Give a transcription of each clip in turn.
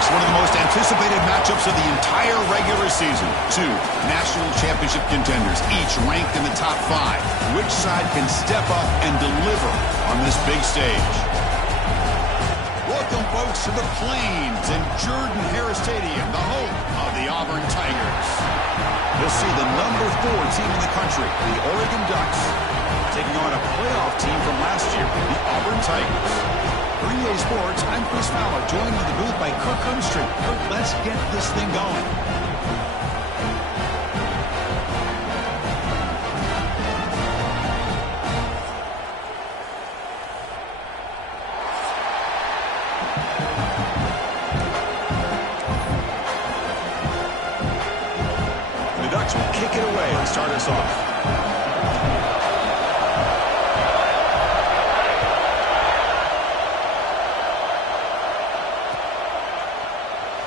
Ducks, one of the most anticipated matchups of the entire regular season. Two national championship contenders, each ranked in the top 5. Which side can step up and deliver on this big stage? Welcome, folks, to the Plains and Jordan-Hare Stadium, the home of the Auburn Tigers. You'll see the number 4 team in the country, the Oregon Ducks, taking on a playoff team from last year, the Auburn Tigers. For EA Sports, I'm Chris Fowler, joined in the booth by Kirk Humstreet. Kirk, let's get this thing going. The Ducks will kick it away and start us off.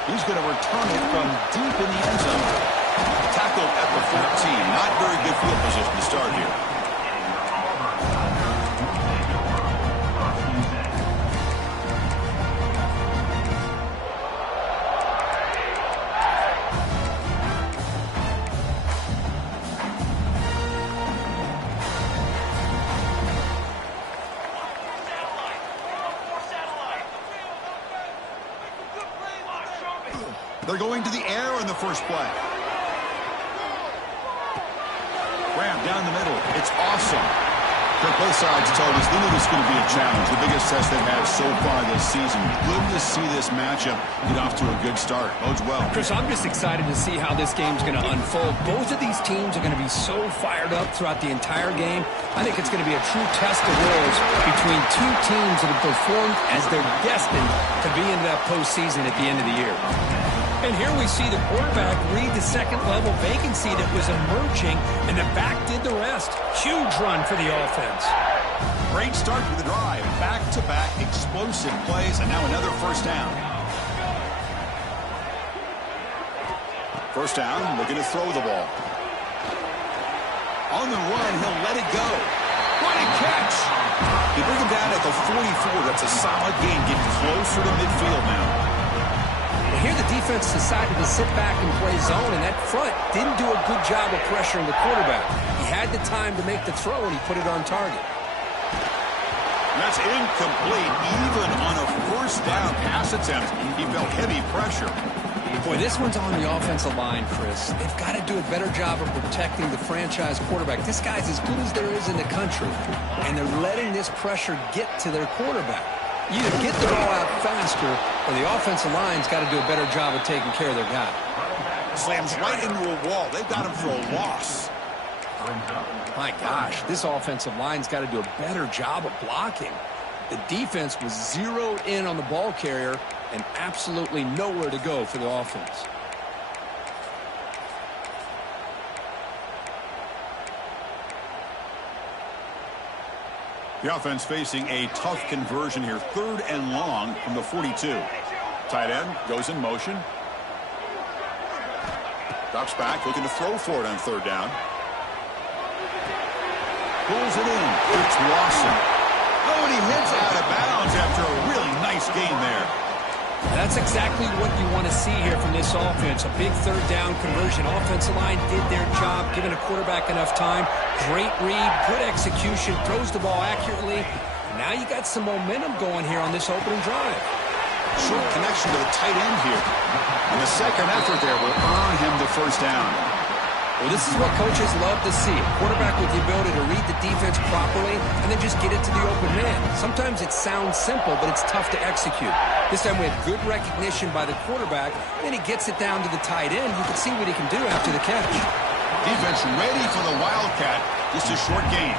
He's going to return it from deep in the end zone. Tackled at the 14. Not very good field position to start here. They're going to the air in the first play. Graham down the middle. It's awesome. Both sides told us they knew this was going to be a challenge. The biggest test they've had so far this season. Good to see this matchup get off to a good start. Bodes well. Chris, I'm just excited to see how this game's going to unfold. Both of these teams are going to be so fired up throughout the entire game. I think it's going to be a true test of wills between two teams that have performed as they're destined to be into that postseason at the end of the year. And here we see the quarterback read the second-level vacancy that was emerging, and the back did the rest. Huge run for the offense. Great start to the drive. Back-to-back explosive plays, and now another first down. First down, looking to throw the ball. On the run, he'll let it go. What a catch! They bring him down at the 44. That's a solid gain, getting closer to midfield now. Here the defense decided to sit back and play zone, and that front didn't do a good job of pressuring the quarterback. He had the time to make the throw, and he put it on target. That's incomplete. Even on a first down pass attempt, he felt heavy pressure. Boy, this one's on the offensive line, Chris. They've got to do a better job of protecting the franchise quarterback. This guy's as good as there is in the country, and they're letting this pressure get to their quarterback. Either get the ball out faster, or the offensive line's got to do a better job of taking care of their guy. Slams right into a wall. They've got him for a loss. My gosh, this offensive line's got to do a better job of blocking. The defense was zeroed in on the ball carrier and absolutely nowhere to go for the offense. The offense facing a tough conversion here. 3rd and long from the 42. Tight end goes in motion. Drops back, looking to throw for it on 3rd down. Pulls it in. It's Lawson. Oh, and he hits out of bounds after a really nice gain there. That's exactly what you want to see here from this offense. A big 3rd down conversion. Offensive line did their job, giving a quarterback enough time. Great read, good execution, throws the ball accurately. Now you got some momentum going here on this opening drive. Short connection to the tight end here. And the second effort there will earn him the first down. Well, this is what coaches love to see. A quarterback with the ability to read the defense properly and then just get it to the open man. Sometimes it sounds simple, but it's tough to execute. This time we had good recognition by the quarterback, and then he gets it down to the tight end. You can see what he can do after the catch. Defense ready for the Wildcat. Just a short gain.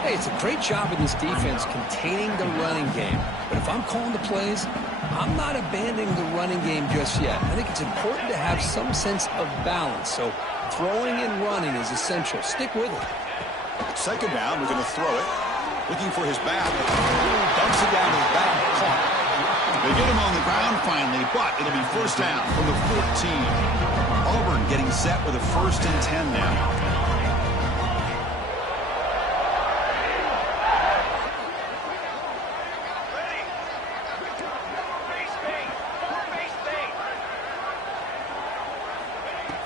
Hey, it's a great job in this defense containing the running game. But if I'm calling the plays, I'm not abandoning the running game just yet. I think it's important to have some sense of balance. So throwing and running is essential. Stick with it. Second down, we're going to throw it. Looking for his back. Dumps it down to the back. Caught. They get him on the ground finally, but it'll be first down from the 14. Auburn getting set with a 1st and 10 now.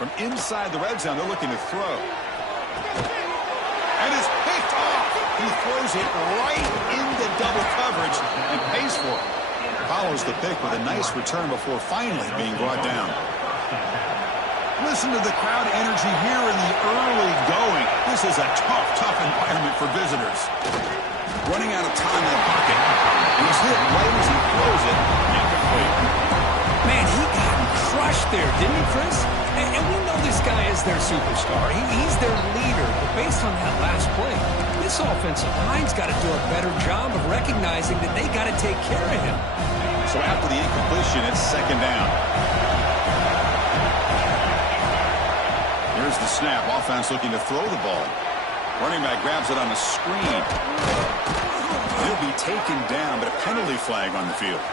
From inside the red zone, they're looking to throw. And it's picked off. He throws it right into double coverage and pays for it. Follows the pick with a nice return before finally being brought down. Listen to the crowd energy here in the early going. This is a tough environment for visitors. Running out of time in the pocket. And he's hit right as he throws it. Incomplete. Man, he got crushed there, didn't he, Chris? And we know this guy is their superstar. He's their leader. But based on that last play, this offensive line's got to do a better job of recognizing that they got to take care of him. So after the incompletion, it's second down. Here's the snap. Offense looking to throw the ball. Running back grabs it on the screen. He'll be taken down, but a penalty flag on the field.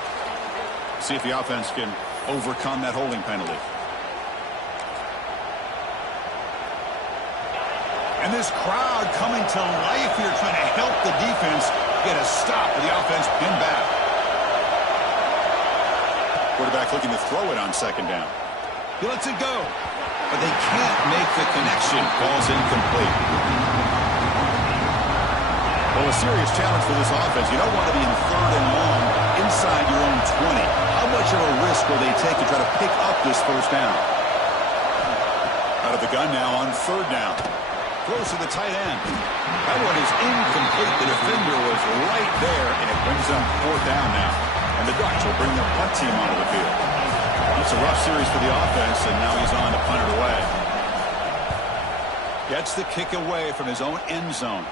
See if the offense can overcome that holding penalty. And this crowd coming to life here, trying to help the defense get a stop with the offense pinned back. Quarterback looking to throw it on second down. He lets it go, but they can't make the connection. Ball's incomplete. Well, a serious challenge for this offense. You don't want to be in third and long inside your own 20. How much of a risk will they take to try to pick up this first down? Out of the gun now on third down. Throws to the tight end. That one is incomplete. The defender was right there, and it brings them fourth down now. And the Ducks will bring their punt team onto the field. It's a rough series for the offense, and now he's on to punt it away. Gets the kick away from his own end zone.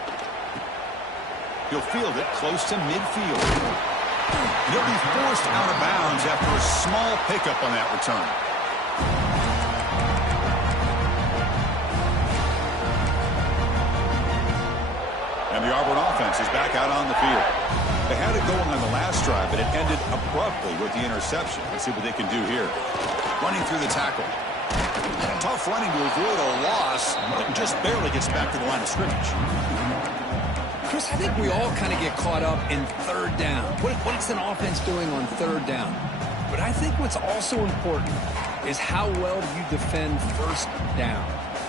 He'll field it close to midfield. He'll be forced out of bounds after a small pickup on that return. And the Auburn offense is back out on the field. They had it going on the last drive, but it ended abruptly with the interception. Let's see what they can do here. Running through the tackle. Tough running to avoid a loss, but just barely gets back to the line of scrimmage. Chris, I think we all kind of get caught up in third down. What's an offense doing on third down? But I think what's also important is how well you defend first down.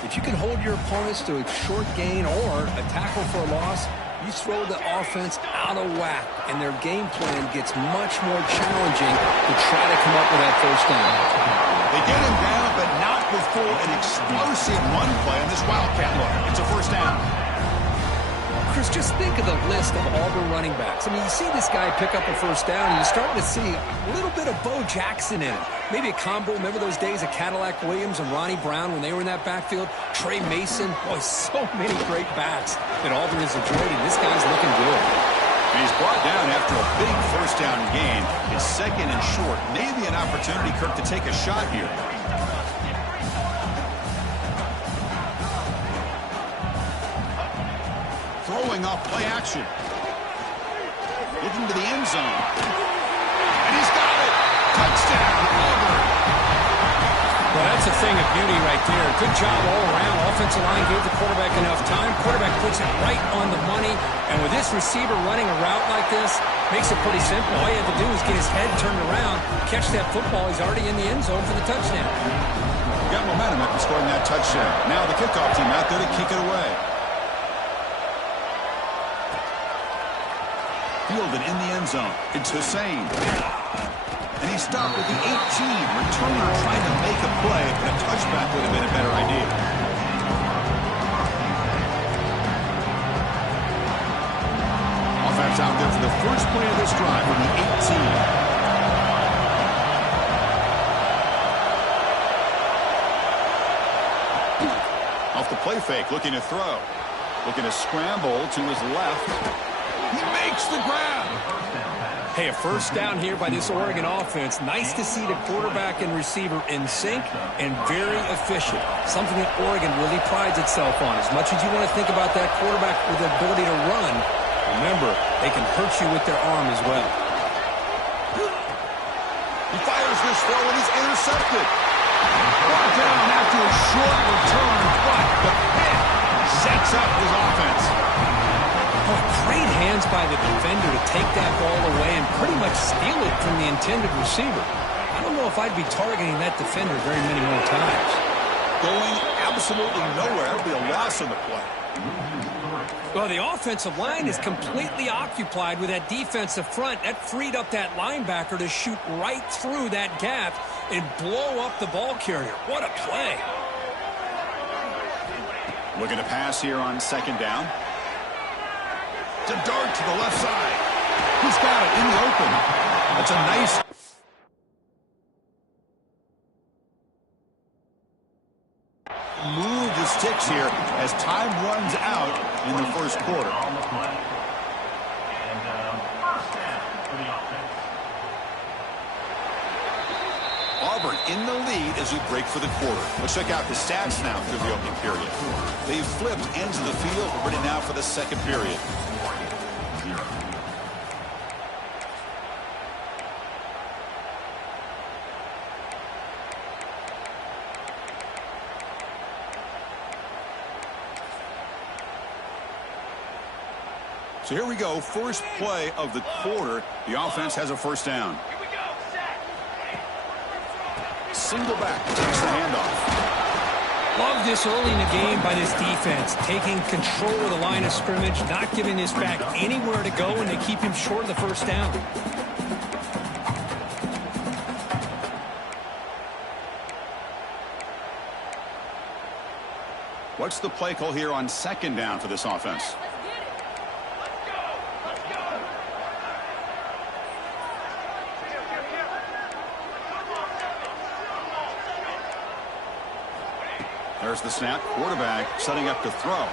If you can hold your opponents to a short gain or a tackle for a loss, you throw the offense out of whack, and their game plan gets much more challenging to try to come up with that first down. They get him down, but not before an explosive run play on this Wildcat look. It's a first down. Chris, just think of the list of Auburn running backs. I mean, you see this guy pick up a first down, and you're starting to see a little bit of Bo Jackson in it. Maybe a combo. Remember those days of Cadillac Williams and Ronnie Brown when they were in that backfield? Trey Mason. Boy, so many great backs that Auburn is enjoying. This guy's looking good. And he's brought down after a big first down gain. It's second and short. Maybe an opportunity, Kirk, to take a shot here. Throwing off play action. Looking to the end zone. And he's got it. Touchdown, Auburn. Well, that's a thing of beauty right there. Good job all around. Offensive line gave the quarterback enough time. Quarterback puts it right on the money. And with this receiver running a route like this, makes it pretty simple. All you have to do is get his head turned around, catch that football. He's already in the end zone for the touchdown. Got momentum after scoring that touchdown. Now the kickoff team out there to kick it away. Fielded in the end zone. It's Hussein. And he stopped at the 18. Returner trying to make a play, but a touchback would have been a better idea. Offense out there for the first play of this drive from the 18. Off the play fake, looking to throw. Looking to scramble to his left. He makes the grab. Hey, a first down here by this Oregon offense. Nice to see the quarterback and receiver in sync and very efficient. Something that Oregon really prides itself on. As much as you want to think about that quarterback with the ability to run, remember, they can hurt you with their arm as well. He fires this throw and he's intercepted. Brought down after a short return, but the pick sets up his offense. Oh, great hands by the defender to take that ball away and pretty much steal it from the intended receiver. I don't know if I'd be targeting that defender very many more times. going absolutely nowhere. It'll be a loss on the play. Well, the offensive line is completely occupied with that defensive front. That freed up that linebacker to shoot right through that gap and blow up the ball carrier. What a play. Looking to pass here on second down. To dart to the left side. He's got it in the open. That's a nice... move the sticks here as time runs out in the first quarter. Auburn in the lead as we break for the quarter. Let's check out the stats now through the opening period. They've flipped ends of the field, ready now for the second period. So here we go, first play of the quarter. The offense has a first down. Here we go, single back, takes the handoff. Love this early in the game by this defense, taking control of the line of scrimmage, not giving this back anywhere to go, and they keep him short of the first down. What's the play call here on second down for this offense? There's the snap. Quarterback setting up to throw.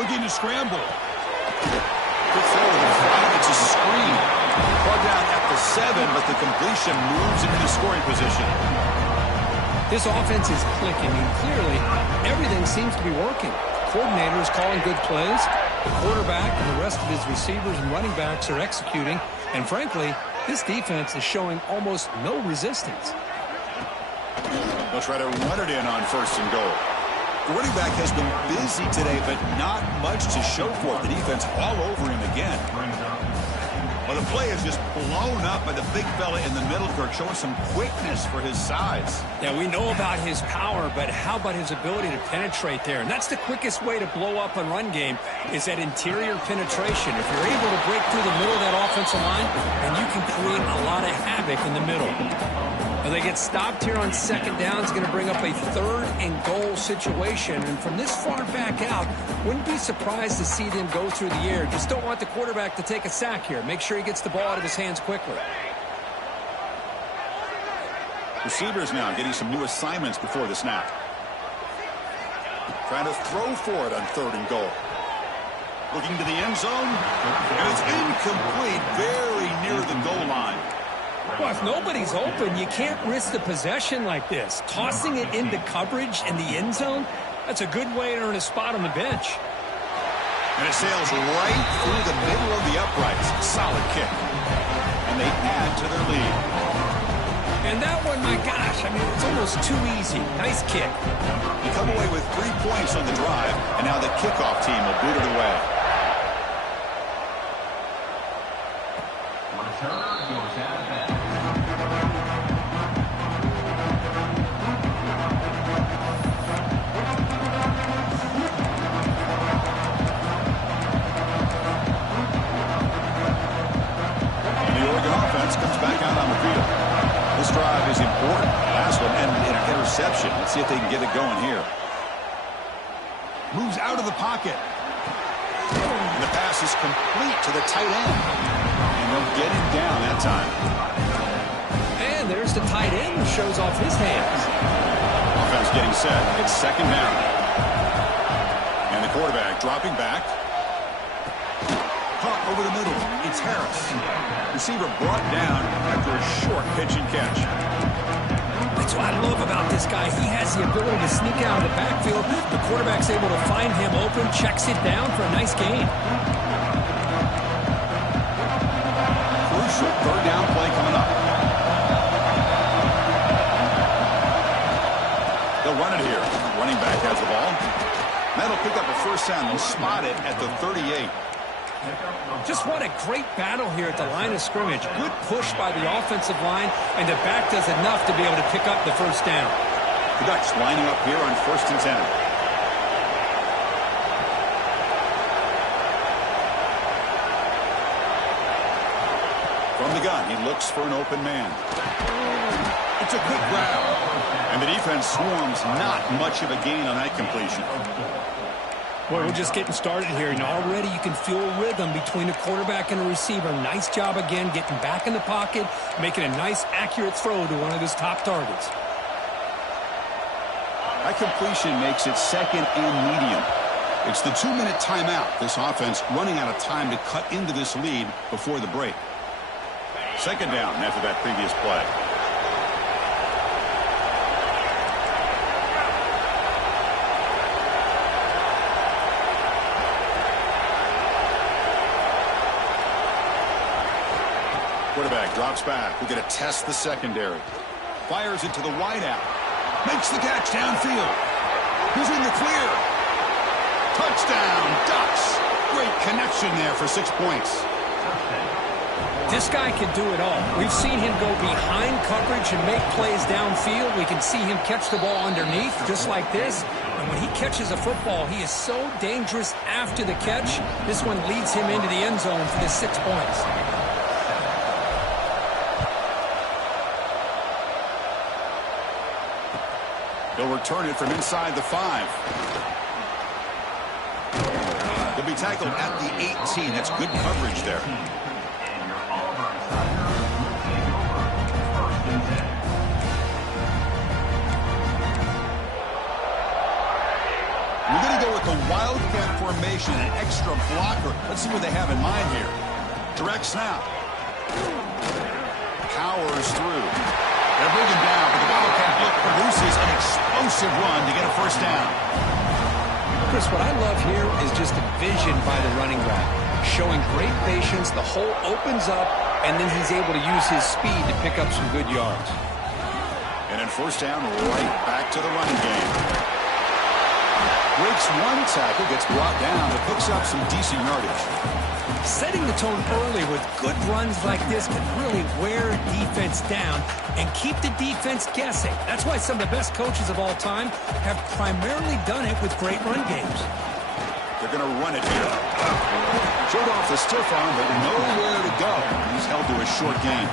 Looking to scramble. Good throw to the front. It's a screen. Brought down at the 7, but the completion moves into scoring position. This offense is clicking, and clearly everything seems to be working. The coordinator is calling good plays. The quarterback and the rest of his receivers and running backs are executing. And frankly, this defense is showing almost no resistance. They'll try to run it in on first and goal. The running back has been busy today, but not much to show for it. The defense all over him again. Well, the play is just blown up by the big fella in the middle, Kirk, showing some quickness for his size. Yeah, we know about his power, but how about his ability to penetrate there? And that's the quickest way to blow up a run game, is that interior penetration. If you're able to break through the middle of that offensive line, then you can create a lot of havoc in the middle. Well, they get stopped here on second down. It's going to bring up a third and goal situation. And from this far back out, wouldn't be surprised to see them go through the air. Just don't want the quarterback to take a sack here. Make sure he gets the ball out of his hands quickly. Receivers now getting some new assignments before the snap. Trying to throw for it on third and goal. Looking to the end zone. And it's incomplete, very near the goal line. Well, if nobody's open, you can't risk the possession like this. Tossing it into coverage in the end zone, that's a good way to earn a spot on the bench. And it sails right through the middle of the uprights. Solid kick. And they add to their lead. And that one, my gosh, I mean, it's almost too easy. Nice kick. They come away with 3 points on the drive, and now the kickoff team will boot it away. Is important. Last one ended in an interception. Let's see if they can get it going here. Moves out of the pocket. And the pass is complete to the tight end. And they'll get him down that time. And there's the tight end who shows off his hands. Offense getting set. It's second down. And the quarterback dropping back. Caught over the middle. It's Harris. Receiver brought down after a short pitch and catch. That's what I love about this guy. He has the ability to sneak out of the backfield. The quarterback's able to find him open, checks it down for a nice gain. Crucial third down play coming up. They'll run it here. Running back has the ball. That'll pick up a first down and spot it at the 38. Just what a great battle here at the line of scrimmage. Good push by the offensive line, and the back does enough to be able to pick up the first down. The Ducks lining up here on 1st and 10. From the gun, he looks for an open man. It's a quick grab. And the defense swarms, not much of a gain on that completion. Well, we're just getting started here, and already you can feel a rhythm between a quarterback and a receiver. Nice job again getting back in the pocket, making a nice, accurate throw to one of his top targets. That completion makes it 2nd and medium. It's the 2-minute timeout. This offense running out of time to cut into this lead before the break. 2nd down after that previous play. Quarterback drops back. We're going to test the secondary. Fires it to the wideout. Makes the catch downfield. He's in the clear. Touchdown, Ducks. Great connection there for 6 points. This guy can do it all. We've seen him go behind coverage and make plays downfield. We can see him catch the ball underneath, just like this. And when he catches a football, he is so dangerous after the catch. This one leads him into the end zone for the 6 points. He'll return it from inside the 5. He'll be tackled at the 18. That's good coverage there. We're going to go with the wildcat formation, an extra blocker. Let's see what they have in mind here. Direct snap. Powers through. They'll bring him down, but the wildcat look produces an explosive run to get a 1st down. Chris, what I love here is just the vision by the running back. Showing great patience, the hole opens up, and then he's able to use his speed to pick up some good yards. And then 1st down, right back to the running game. Breaks one tackle, gets brought down, but picks up some decent yardage. Setting the tone early with good runs like this can really wear defense down and keep the defense guessing. That's why some of the best coaches of all time have primarily done it with great run games. They're going to run it here. Showed off the stiff arm, but nowhere to go. He's held to a short gain.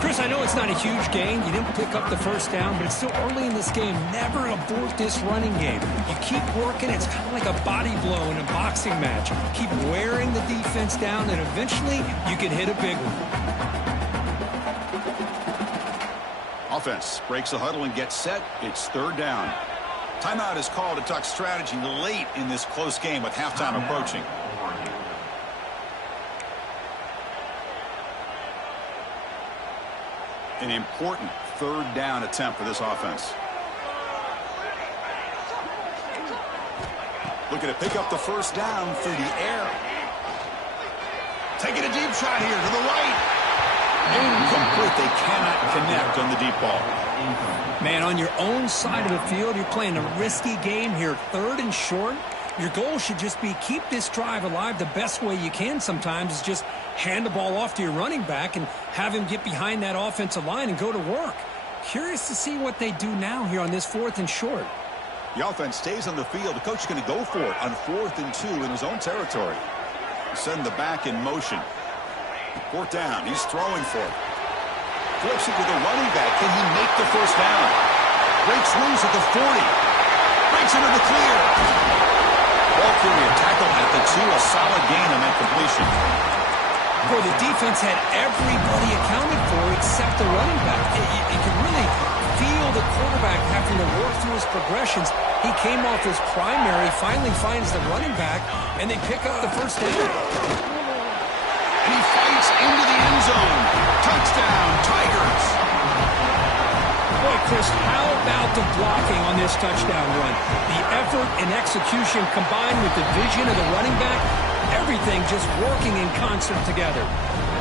Chris, I know it's not a huge gain. You didn't pick up the 1st down, but it's still early in this game. Never abort this running game. You keep working. It's kind of like a body blow in a boxing match. Keep wearing the defense down, and eventually you can hit a big one. Offense breaks the huddle and gets set. It's 3rd down. Timeout is called. A Duck strategy late in this close game with halftime approaching. An important 3rd down attempt for this offense. Looking to pick up the 1st down through the air. Taking a deep shot here to the right. Incomplete. They cannot connect on the deep ball. Man, on your own side of the field, you're playing a risky game here. 3rd and short. Your goal should just be keep this drive alive the best way you can sometimes is just hand the ball off to your running back and have him get behind that offensive line and go to work. Curious to see what they do now here on this 4th and short. The offense stays on the field. The coach is going to go for it on 4th and 2 in his own territory. Send the back in motion. 4th down. He's throwing for it. Flips it to the running back. Can he make the 1st down? Breaks loose at the 40. Breaks into the clear. Ball carrier tackle at the 2. A solid gain on that completion. Boy, the defense had everybody accounted for except the running back. You can really feel the quarterback having to work through his progressions. He came off his primary, finally finds the running back, and they pick up the 1st down. And he fights into the end zone. Touchdown, Tigers. Boy, Chris, how about the blocking on this touchdown run? The effort and execution combined with the vision of the running back, everything just working in concert together.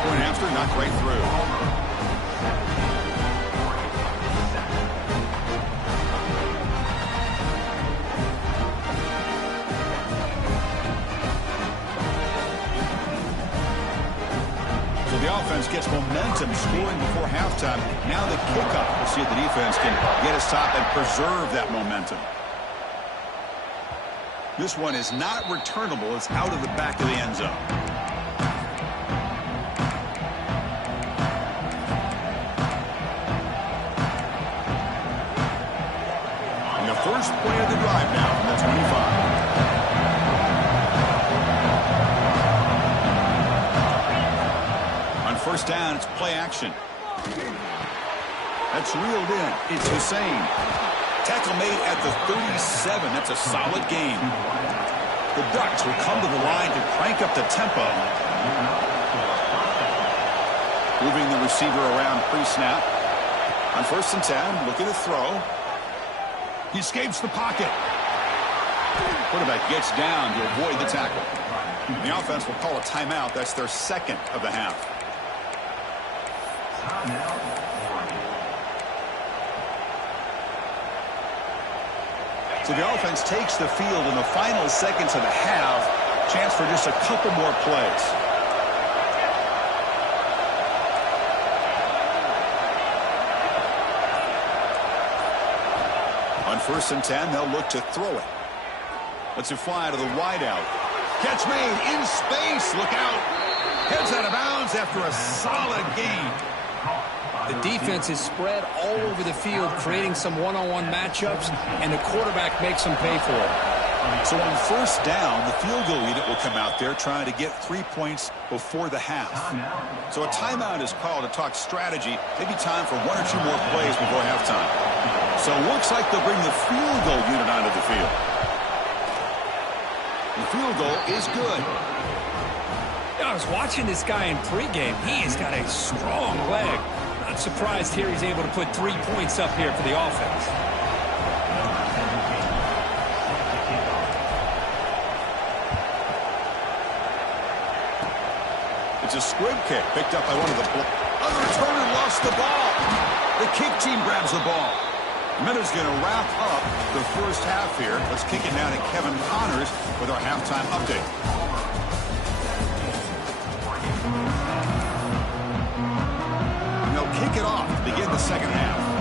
Point after, knocked right through. So the offense gets momentum scoring before halftime. Now the kickoff. We'll see if the defense can get a stop and preserve that momentum. This one is not returnable. It's out of the back of the end zone. And the first play of the drive now from the 25. First down, it's play action. That's reeled in. It's Hussein. Tackle made at the 37. That's a solid gain. The Ducks will come to the line to crank up the tempo. Moving the receiver around pre-snap. On 1st and 10, looking to throw. He escapes the pocket. Quarterback gets down to avoid the tackle. The offense will call a timeout. That's their second of the half. So the offense takes the field in the final seconds of the half. Chance for just a couple more plays. On 1st and 10, they'll look to throw it. Lets it fly to the wideout. Catch made in space. Look out. Heads out of bounds after a solid gain. The defense is spread all over the field, creating some one-on-one matchups, and the quarterback makes them pay for it. So on 1st down, the field goal unit will come out there trying to get 3 points before the half. So a timeout is called to talk strategy. Maybe time for 1 or 2 more plays before halftime. So it looks like they'll bring the field goal unit onto the field. The field goal is good. I was watching this guy in pregame. He has got a strong leg. Not surprised here he's able to put 3 points up here for the offense. It's a squib kick picked up by one of the... Other returner lost the ball. The kick team grabs the ball. Minutes going to wrap up the first half here. Let's kick it now to Kevin Connors with our halftime update. They'll kick it off to begin the second half.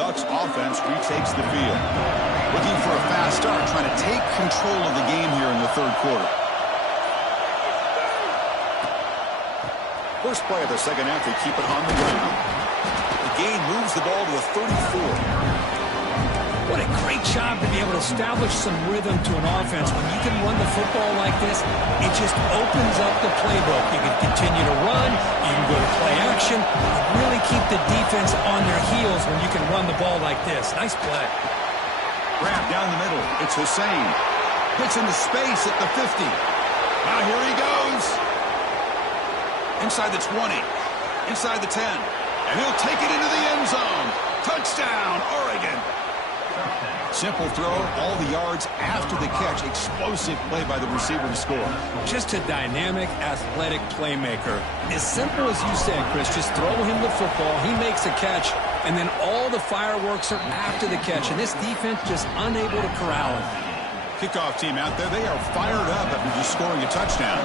Ducks offense retakes the field. Looking for a fast start, trying to take control of the game here in the third quarter. First play of the second half, they keep it on the ground. The gain moves the ball to the 34. What a great job to be able to establish some rhythm to an offense. When you can run the football like this, it just opens up the playbook. You can continue to run, you can go to play action, really keep the defense on their heels when you can run the ball like this. Nice play. Grab down the middle. It's Hussein. Hits into space at the 50. Now here he goes. Inside the 20. Inside the 10. And he'll take it into the end zone. Touchdown, Oregon. Simple throw, all the yards after the catch. Explosive play by the receiver to score. Just a dynamic, athletic playmaker. As simple as you said, Chris, just throw him the football, he makes a catch, and then all the fireworks are after the catch, and this defense just unable to corral him. Kickoff team out there, they are fired up after just scoring a touchdown.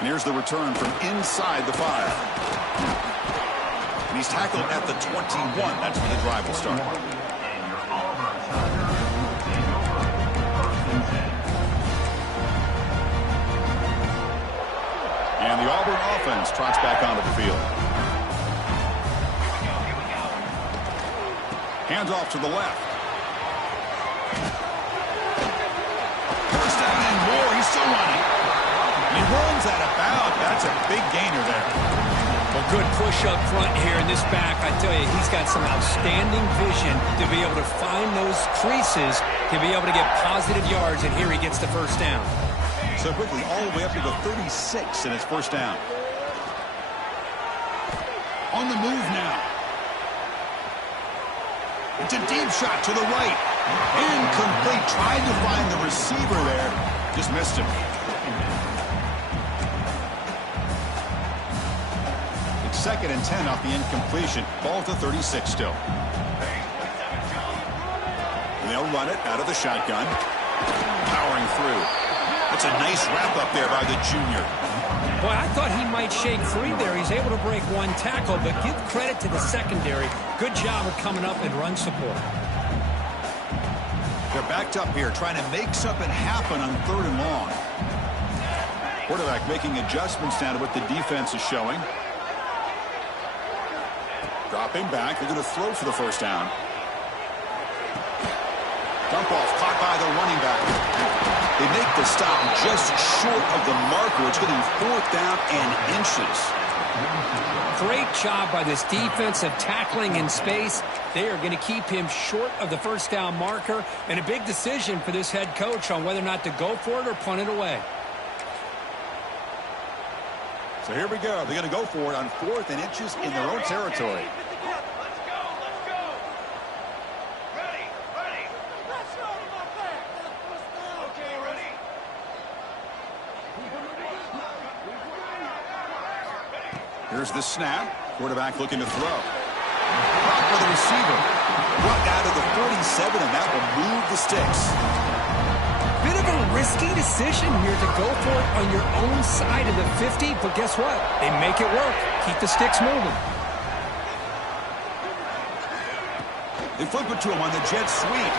And here's the return from inside the 5. And he's tackled at the 21. That's where the drive will start. And the Auburn offense trots back onto the field. Hands off to the left. First down and more. He's still running. He runs out of bounds. That's a big gainer there. Well, good push up front here in this back. I tell you, he's got some outstanding vision to be able to find those creases, to be able to get positive yards, and here he gets the first down. So quickly, all the way up to the 36, and it's first down. On the move now. It's a deep shot to the right. Incomplete. Trying to find the receiver there. Just missed him. Second and 10 off the incompletion. Ball to 36 still. They'll run it out of the shotgun. Powering through. That's a nice wrap up there by the junior. Boy, I thought he might shake free there. He's able to break one tackle, but give credit to the secondary. Good job of coming up and run support. They're backed up here, trying to make something happen on third and long. Quarterback making adjustments now to what the defense is showing. Dropping back. They're going to throw for the first down. Dump off. Caught by the running back. They make the stop just short of the marker. It's going to be fourth down and inches. Great job by this defensive tackling in space. They are going to keep him short of the first down marker. And a big decision for this head coach on whether or not to go for it or punt it away. So here we go. They're going to go for it on fourth and inches in their own territory. Here's the snap. Quarterback looking to throw. Block for the receiver. Brought out of the 47, and that will move the sticks. Bit of a risky decision here to go for it on your own side of the 50, but guess what? They make it work. Keep the sticks moving. They flip it to him on the jet sweep.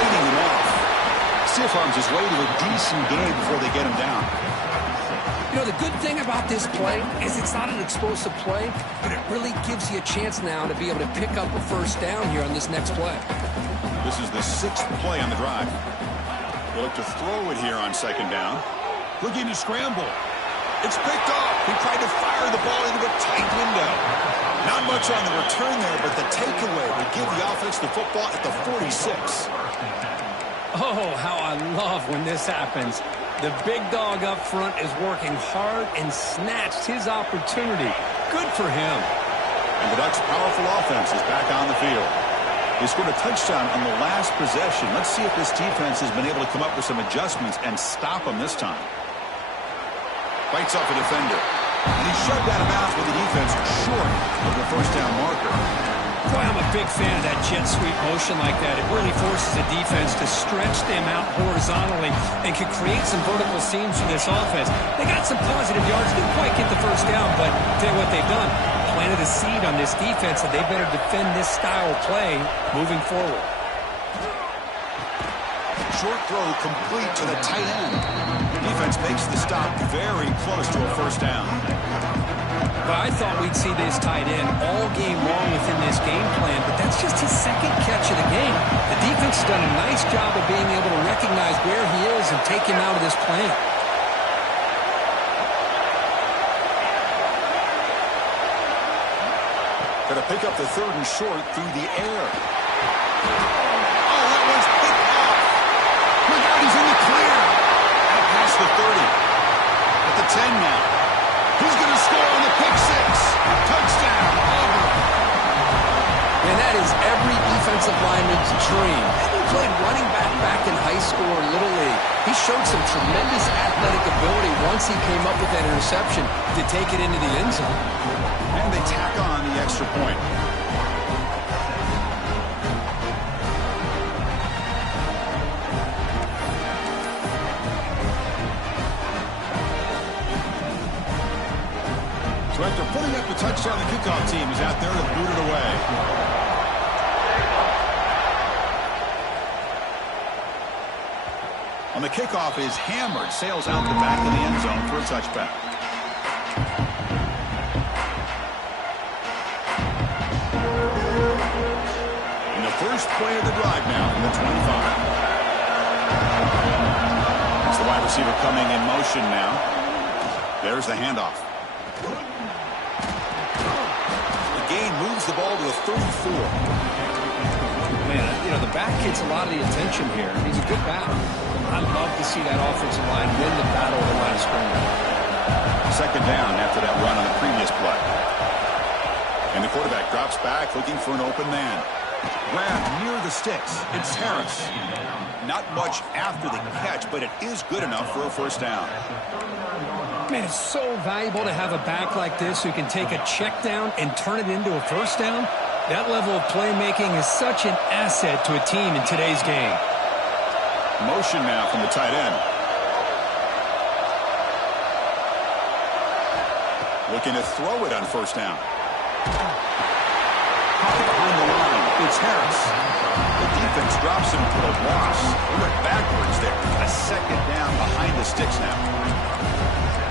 Fighting him off. Stiff arms his way to a decent game before they get him down. You know, the good thing about this play is it's not an explosive play, but it really gives you a chance now to be able to pick up a first down here on this next play. This is the 6th play on the drive. They look to throw it here on second down. Looking to scramble. It's picked off. He tried to fire the ball into a tight window. Not much on the return there, but the takeaway would give the offense the football at the 46. Oh, how I love when this happens. The big dog up front is working hard and snatched his opportunity. Good for him. And the Ducks' powerful offense is back on the field. They scored a touchdown on the last possession. Let's see if this defense has been able to come up with some adjustments and stop them this time. Fights off a defender. And he's shoved out of bounds with the defense short of the first down marker. Boy, I'm a big fan of that jet sweep motion like that. It really forces the defense to stretch them out horizontally and can create some vertical seams for this offense. They got some positive yards. Didn't quite get the first down, but tell you what they've done. Planted a seed on this defense, and they better defend this style of play moving forward. Short throw complete to the tight end. The defense makes the stop very close to a first down. But I thought we'd see this tight end all game long within this game plan, but that's just his second catch of the game. The defense has done a nice job of being able to recognize where he is and take him out of this plan. Going to pick up the third and short through the air. Oh, that one's picked off. Look out, he's in the clear. Out past the 30. At the 10 now. He's going to score on the pick six. Touchdown, Auburn. And that is every defensive lineman's dream. He played running back in high school or Little League. He showed some tremendous athletic ability once he came up with that interception to take it into the end zone. And they tack on the extra point. So after putting up a touchdown, the kickoff team is out there to boot it away. On the kickoff is hammered, sails out the back of the end zone for a touchback. And the first play of the drive now from the 25. It's the wide receiver coming in motion now. There's the handoff. Moves the ball to a 34. Man, you know, the back gets a lot of the attention here. He's a good back. I love to see that offensive line win the battle at the line of scrimmage. Second down after that run on the previous play. And the quarterback drops back looking for an open man. Grabbed near the sticks. It's Harris. Not much after the catch, but it is good enough for a first down. Man, it's so valuable to have a back like this who can take a check down and turn it into a first down. That level of playmaking is such an asset to a team in today's game. Motion now from the tight end. Looking to throw it on first down. Pocket behind the line. It's Harris. The defense drops him for a loss. They went backwards there. A second down behind the sticks now.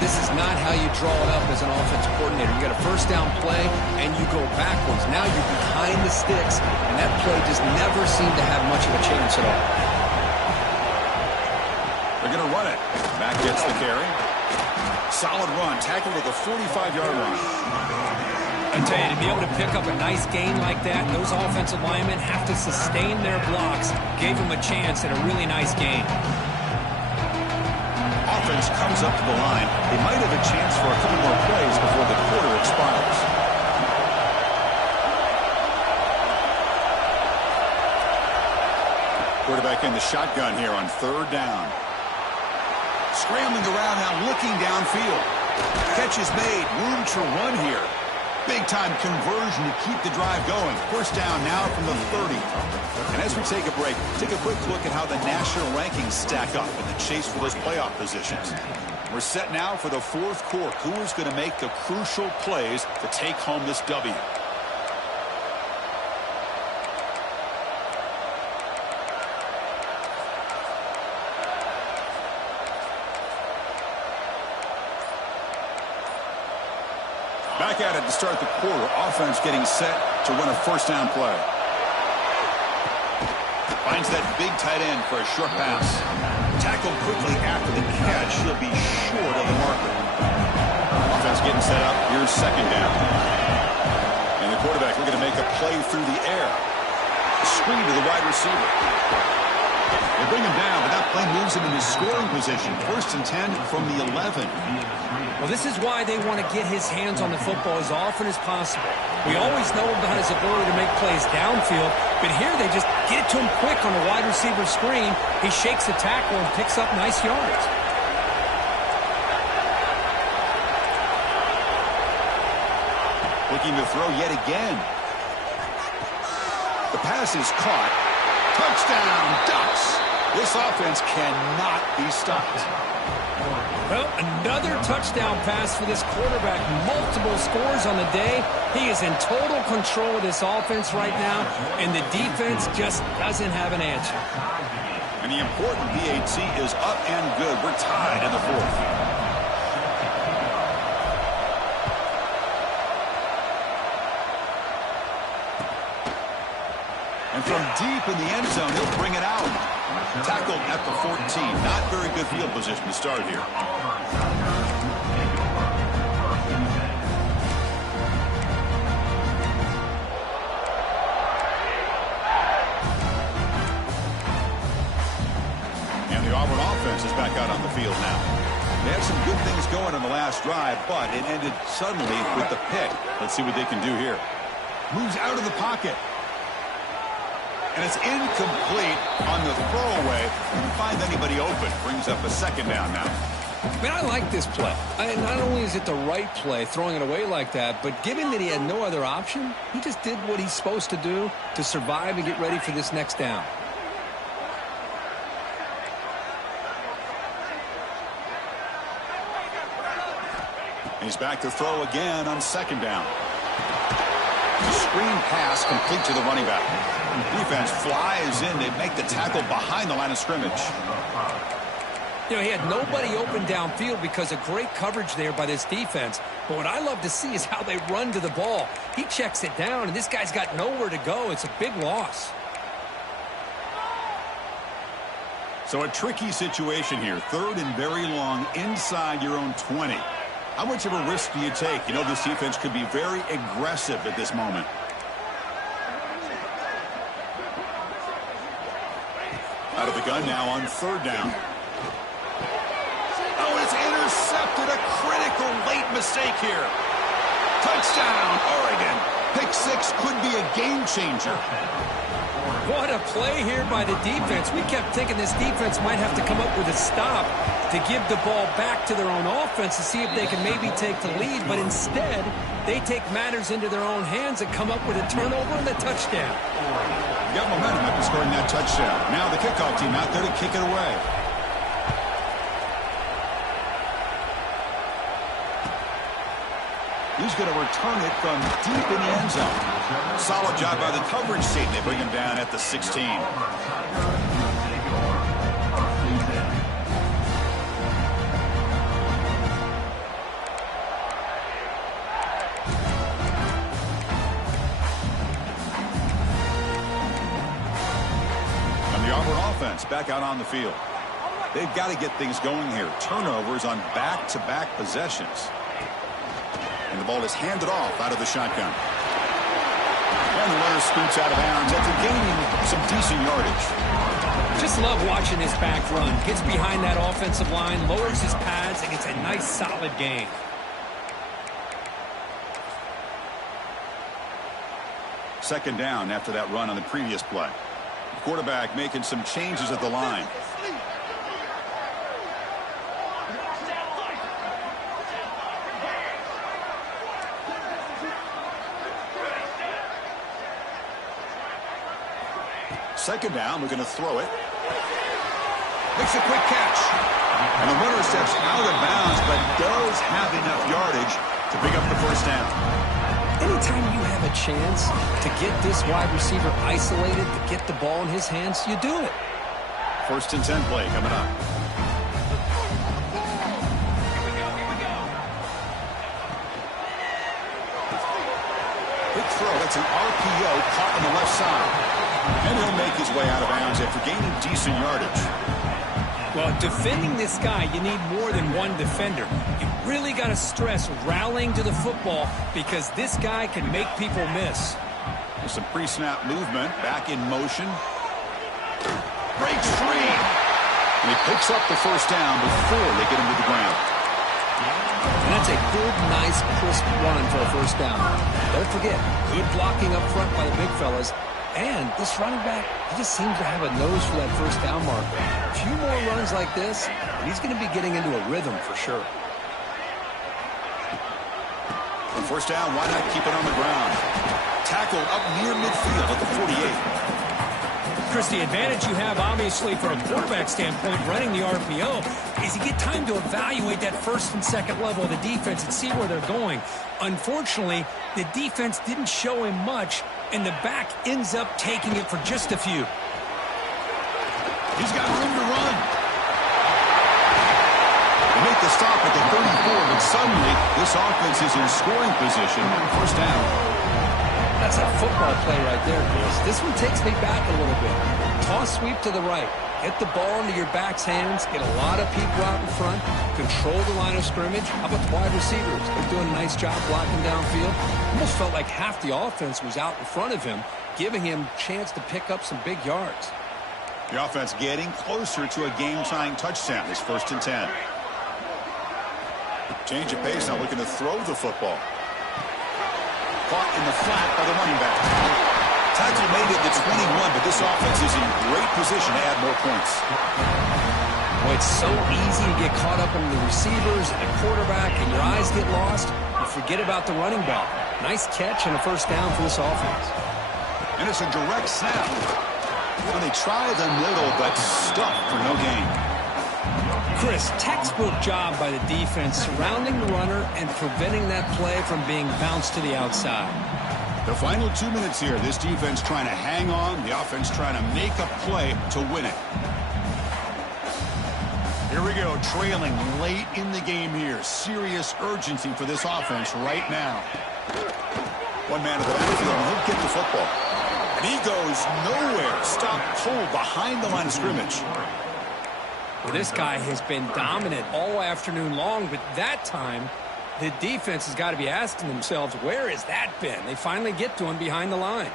This is not how you draw it up as an offensive coordinator. You got a first down play, and you go backwards. Now you're behind the sticks, and that play just never seemed to have much of a chance at all. They're going to run it. Back gets the carry. Solid run. Tackled at the 45-yard line. I tell you, to be able to pick up a nice gain like that, those offensive linemen have to sustain their blocks. Gave them a chance at a really nice gain. Offense comes up to the line. They might have a chance for a couple more plays before the quarter expires. Quarterback in the shotgun here on third down. Scrambling around now, looking downfield. Catch is made. Room to run here. Big-time conversion to keep the drive going. First down now from the 30. And as we take a break, take a quick look at how the national rankings stack up in the chase for those playoff positions. We're set now for the fourth quarter. Who is going to make the crucial plays to take home this W? Back at it to start the quarter. Offense getting set to run a first down play. Finds that big tight end for a short pass. Tackled quickly after the catch. He'll be short of the marker. Offense getting set up. Here's second down. And the quarterback looking to make a play through the air. A screen to the wide receiver. They bring him down, but that play moves him in his scoring position. First and 10 from the 11. Well, this is why they want to get his hands on the football as often as possible. We always know about his ability to make plays downfield, but here they just get it to him quick on the wide receiver screen. He shakes the tackle and picks up nice yards. Looking to throw yet again. The pass is caught. Touchdown, Ducks. This offense cannot be stopped. Well, another touchdown pass for this quarterback. Multiple scores on the day. He is in total control of this offense right now, and the defense just doesn't have an answer. And the important PAT is up and good. We're tied in the fourth. And from deep in the end zone, he'll bring it out. Tackled at the 14. Not very good field position to start here. And the Auburn offense is back out on the field now. They had some good things going on the last drive, but it ended suddenly with the pick. Let's see what they can do here. Moves out of the pocket. And it's incomplete on the throwaway. Couldn't find anybody open. Brings up a second down now. Man, I like this play. Not only is it the right play, throwing it away like that, but given that he had no other option, he just did what he's supposed to do to survive and get ready for this next down. He's back to throw again on second down. The screen pass complete to the running back. Defense flies in. They make the tackle behind the line of scrimmage. You know, he had nobody open downfield because of great coverage there by this defense. But what I love to see is how they run to the ball. He checks it down, and this guy's got nowhere to go. It's a big loss. So a tricky situation here. Third and very long inside your own 20. How much of a risk do you take? You know, this defense could be very aggressive at this moment. Out of the gun now on third down. Oh, it's intercepted. A critical late mistake here. Touchdown, Oregon. Pick six could be a game changer. What a play here by the defense. We kept thinking this defense might have to come up with a stop to give the ball back to their own offense to see if they can maybe take the lead. But instead, they take matters into their own hands and come up with a turnover and a touchdown. Got momentum after scoring that touchdown. Now the kickoff team out there to kick it away. He's going to return it from deep in the end zone. Solid job by the coverage team. They bring him down at the 16. And the Auburn offense back out on the field. They've got to get things going here. Turnovers on back-to-back possessions. And the ball is handed off out of the shotgun. And the runner scoots out of bounds after gaining some decent yardage. Just love watching this back run. Gets behind that offensive line, lowers his pads, and gets a nice solid gain. Second down after that run on the previous play. The quarterback making some changes at the line. Second down, we're going to throw it. Makes a quick catch. And the runner steps out of bounds, but does have enough yardage to pick up the first down. Anytime you have a chance to get this wide receiver isolated, to get the ball in his hands, you do it. First and 10 play coming up. Quick throw. That's an RPO caught on the left side. And he'll make his way out of bounds after gaining decent yardage. Well, defending this guy, you need more than one defender. You really got to stress rallying to the football because this guy can make people miss. There's some pre-snap movement, back in motion. Breaks free. And he picks up the first down before they get him to the ground. And that's a good, nice, crisp run for a first down. Don't forget, good blocking up front by the big fellas. And this running back, he just seems to have a nose for that first down marker. A few more runs like this, and he's going to be getting into a rhythm for sure. On first down, why not keep it on the ground? tackled up near midfield at the 48. Chris, the advantage you have, obviously, from a quarterback standpoint, running the RPO, is you get time to evaluate that first and second level of the defense and see where they're going. Unfortunately, the defense didn't show him much, and the back ends up taking it for just a few. He's got room to run. They make the stop at the 34, but suddenly this offense is in scoring position on first down. That's a football play right there, Chris. This one takes me back a little bit. Toss sweep to the right. Get the ball into your back's hands. Get a lot of people out in front. Control the line of scrimmage. How about the wide receivers? They're doing a nice job blocking downfield. Almost felt like half the offense was out in front of him, giving him a chance to pick up some big yards. The offense getting closer to a game-tying touchdown. It's 1st and 10. Change of pace now, looking to throw the football. Caught in the flat by the running back. Tackle made it to 21, but this offense is in great position to add more points. Well, it's so easy to get caught up in the receivers and the quarterback, and your eyes get lost. You forget about the running back. Nice catch and a first down for this offense. And it's a direct snap. When they try the middle, but stuffed for no gain. Chris, textbook job by the defense surrounding the runner and preventing that play from being bounced to the outside. The final 2 minutes here, this defense trying to hang on, the offense trying to make a play to win it. Here we go, trailing late in the game here. Serious urgency for this offense right now. One man at the backfield, and he'll get the football. And he goes nowhere. Stop cold behind the line of scrimmage. Well, this guy has been dominant all afternoon long, but that time, the defense has got to be asking themselves, where has that been? They finally get to him behind the line.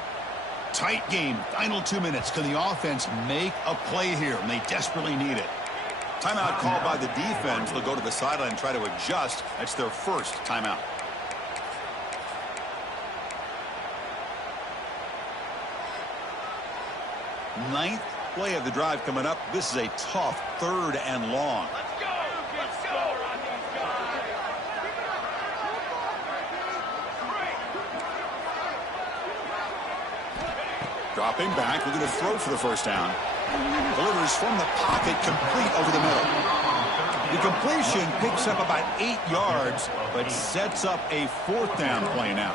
Tight game, final 2 minutes. Can the offense make a play here? And they desperately need it. Timeout called by the defense. They'll go to the sideline and try to adjust. That's their first timeout. Ninth play of the drive coming up. This is a tough 3rd and long. Let's go! Let's go on these guys! Dropping back, looking to throw for the first down. Delivers from the pocket, complete over the middle. The completion picks up about 8 yards, but sets up a 4th down play now.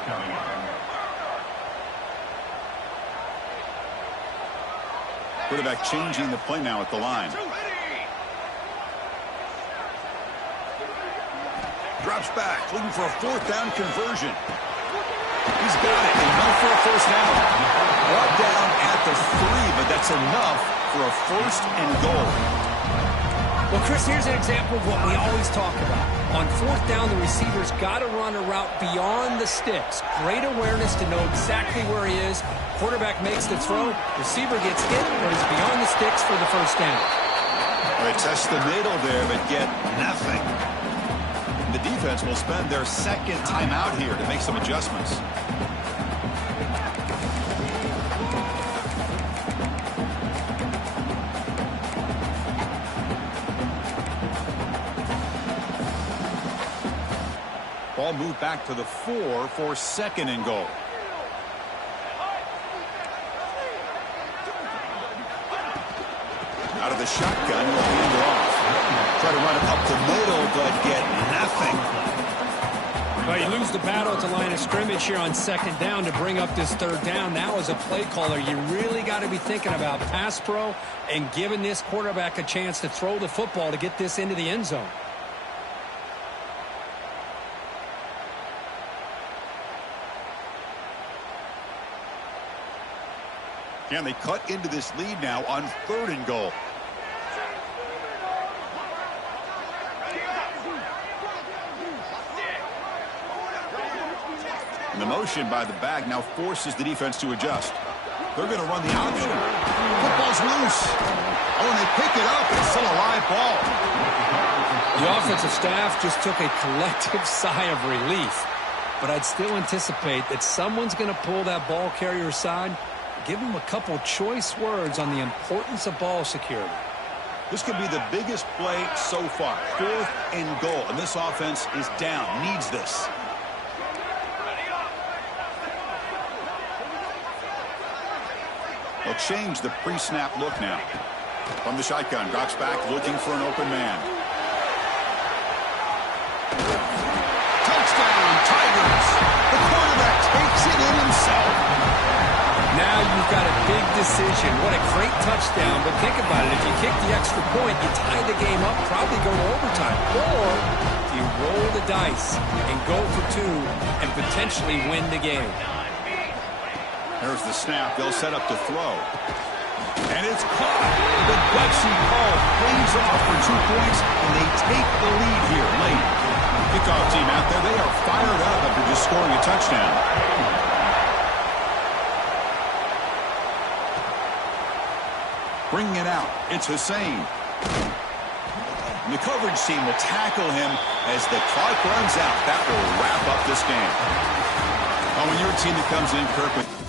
Quarterback changing the play now at the line. Drops back, looking for a 4th down conversion. He's got it, enough for a first down. Brought down at the 3, but that's enough for a 1st and goal. Well, Chris, here's an example of what we always talk about. On 4th down, the receiver's got to run a route beyond the sticks. Great awareness to know exactly where he is. Quarterback makes the throw. Receiver gets hit, but is beyond the sticks for the first down. They test the middle there, but get nothing. The defense will spend their 2nd timeout here to make some adjustments. Ball moved back to the 4 for 2nd and goal. Out of the shotgun, he'll hand it off. Try to run it up the middle, but get nothing. Well, you lose the battle at the line of scrimmage here on 2nd down to bring up this 3rd down. Now, as a play caller, you really got to be thinking about pass pro and giving this quarterback a chance to throw the football to get this into the end zone. Can they cut into this lead now on 3rd and goal? And the motion by the back now forces the defense to adjust. They're going to run the option. Football's loose. Oh, and they pick it up. It's still a live ball. The offensive staff just took a collective sigh of relief. But I'd still anticipate that someone's going to pull that ball carrier aside. Give him a couple choice words on the importance of ball security. This could be the biggest play so far. 4th and goal. And this offense is down. Needs this. They'll change the pre-snap look now. From the shotgun, drops back looking for an open man. Touchdown, Tigers! The quarterback takes it in himself. Now you've got a big decision. What a great touchdown, but think about it. If you kick the extra point, you tie the game up, probably go to overtime. Or you roll the dice and go for two and potentially win the game. There's the snap. They'll set up to throw. And it's caught. The gutsy call pays off for 2 points, and they take the lead here late. Kickoff team out there, they are fired up after just scoring a touchdown. Bringing it out, it's Hussein. And the coverage team will tackle him as the clock runs out. That will wrap up this game. Oh, when you're a team that comes in, Kirk, with